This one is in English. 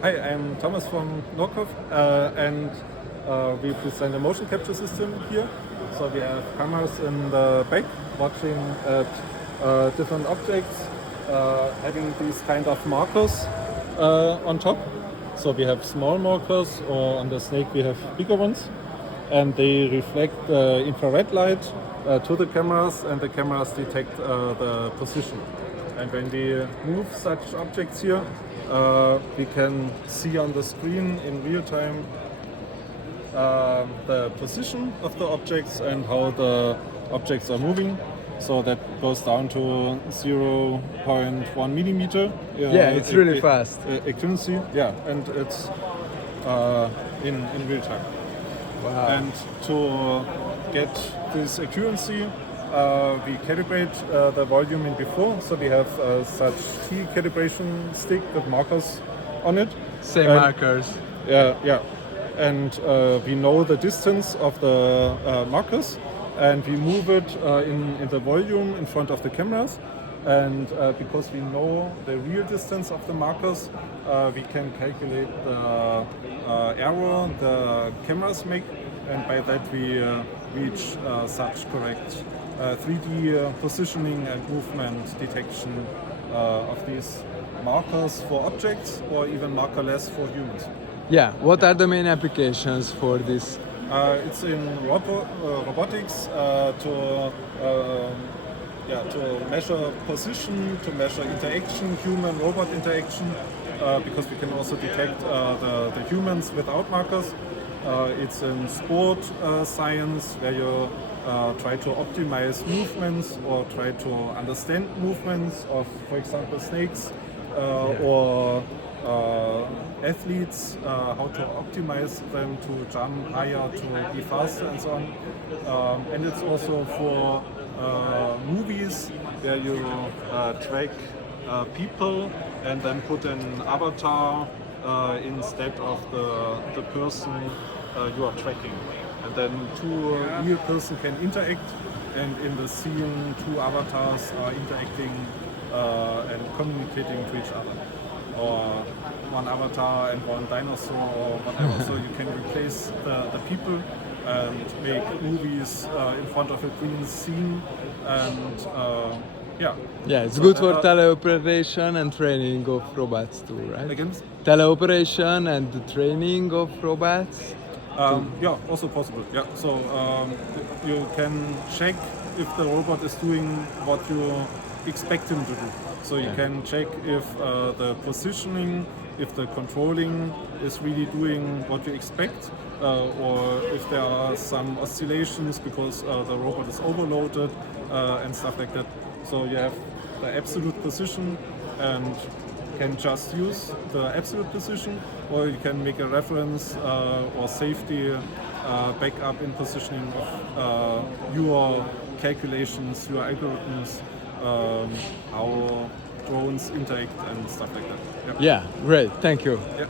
Hi, I'm Thomas from Nokov, and we present a motion capture system here. So we have cameras in the back watching at different objects, having these kind of markers on top. So we have small markers, or on the snake we have bigger ones, and they reflect infrared light to the cameras, and the cameras detect the position. And when we move such objects here, we can see on the screen in real time the position of the objects and how the objects are moving. So that goes down to 0.1 millimeter. Yeah, it's really fast. Accuracy, yeah, and it's in real time. Wow. And to get this accuracy, we calibrate the volume in before, so we have such T calibration stick with markers on it. Same markers. Yeah. And we know the distance of the markers, and we move it in the volume in front of the cameras. And because we know the real distance of the markers, we can calculate the error the cameras make, and by that we reach such correct 3D positioning and movement detection of these markers for objects, or even markerless for humans. Yeah, what are the main applications for this? It's in robotics to measure position, to measure interaction, human-robot interaction, because we can also detect the humans without markers. It's in sport science, where you try to optimize movements or try to understand movements of, for example, snakes or athletes, how to optimize them to jump higher, to be faster, and so on. And it's also for movies, where you track people and then put an avatar instead of the person you are tracking. And then two real person can interact, and in the scene two avatars are interacting and communicating to each other. Or one avatar and one dinosaur or whatever. So you can replace the people and make movies in front of a green scene, and yeah. Yeah, it's good for teleoperation and training of robots too, right? Again? Teleoperation and the training of robots? Yeah, also possible. Yeah, so you can check if the robot is doing what you expect him to do. So you can check if the positioning, if the controlling is really doing what you expect, or if there are some oscillations because the robot is overloaded and stuff like that. So you have the absolute position and can just use the absolute position, or you can make a reference or safety backup in positioning of your calculations, your algorithms, how drones interact and stuff like that. Yeah, great, thank you. Yeah.